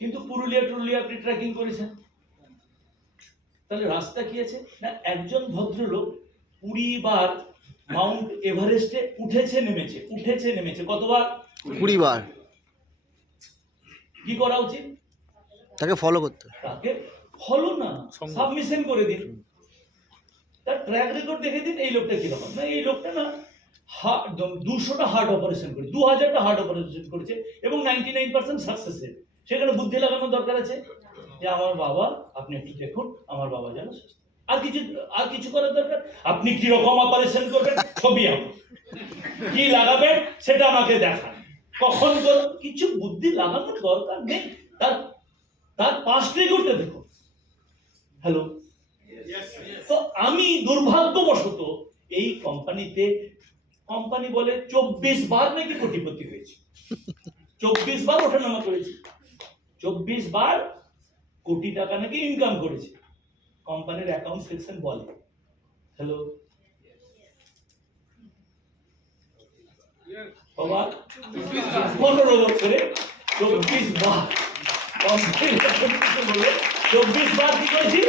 কিন্তু পুরুলিয়া টুরুলিয়া আপনি ট্রেকিং করেছেন, তাহলে রাস্তা কি আছে না? একজন ভদ্রলোক 20 বার মাউন্ট এভারেস্টে উঠেছে নেমেছে কতবার? 20 বার। কি করা উচিত? তাকে ফলো করতে, তাকে ফলো না, সাবমিশন করে দিন, তার ট্র্যাক রেকর্ড দেখে দিন। এই লোকটা কিরকম না, এই লোকটা না 200টা হার্ট অপারেশন করে 2000টা হার্ট অপারেশন করেছে এবং 99% সাকসেস রেট। সেখানে বুদ্ধি লাগানোর দরকার আছে যে আমার বাবা, আপনি একটু দেখুন আমার বাবা যেন সুস্থ। আর কিছু করার দরকার? আপনি কি রকম অপারেশন করবেন ছবি আঁকুন, কি লাগাবেন সেটা আমাকে দেখান, কখন করবেন, কিছু বুদ্ধি লাগানোর দরকার নেই। তার পাস্ট রেকর্ডটা দেখুন। হ্যালো, তো আমি দুর্ভাগ্যবশত এই কোম্পানি বলে 24 বার নাকি কোটিপতি হয়েছে, 24 বার ওঠানামা করেছে, 24 বার কোটি টাকা নাকি ইনকাম করেছে, কোম্পানির অ্যাকাউন্ট সেকশন বলে। হ্যালো, বাবা 15 বছরে 24 বার কোম্পানি 24 বার কি করেছি?